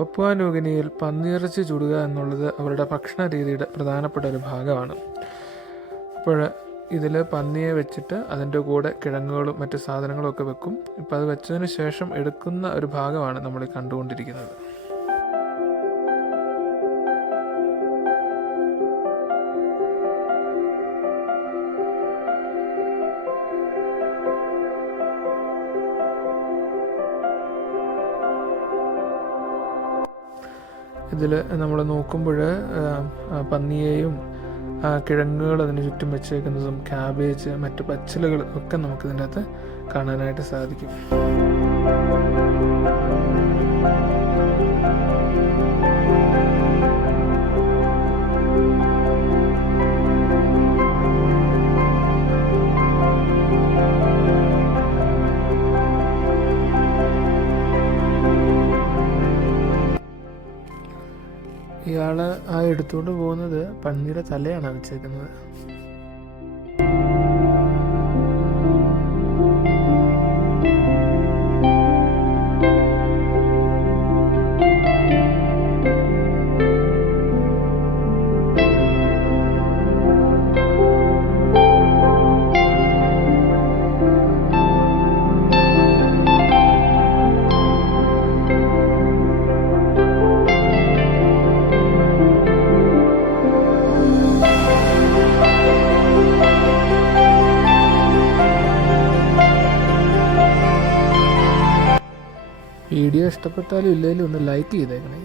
Papua ന്യൂഗിനിയിൽ പന്നിയിറച്ചി ചുടുക എന്നുള്ളത് അവരുടെ ഭക്ഷണ രീതിയുടെ പ്രധാനപ്പെട്ട ഒരു ഭാഗമാണ്. അപ്പോൾ ഇതിൽ പന്നിയെ വെച്ചിട്ട് അതിൻ്റെ കൂടെ കിഴങ്ങുകളും മറ്റ് സാധനങ്ങളും ഒക്കെ വെക്കും. ഇപ്പം അത് വെച്ചതിന് ശേഷം എടുക്കുന്ന ഒരു ഭാഗമാണ് നമ്മൾ കണ്ടുകൊണ്ടിരിക്കുന്നത്. ഇതിൽ നമ്മൾ നോക്കുമ്പോൾ പന്നിയെയും കിഴങ്ങുകൾ അതിന് ചുറ്റും വെച്ചേക്കുന്നതും ക്യാബേജ് മറ്റ് പച്ചിലകൾ ഒക്കെ നമുക്കിതിൻ്റെ അകത്ത് കാണാനായിട്ട് സാധിക്കും. ഇയാൾ എടുത്തുകൊണ്ട് പോകുന്നത് പന്നിയുടെ തലയാണ് വെച്ചേക്കുന്നത്. വീഡിയോ ഇഷ്ടപ്പെട്ടാലും ഇല്ലെങ്കിലും ഒന്ന് ലൈക്ക് ചെയ്തേക്കണേ.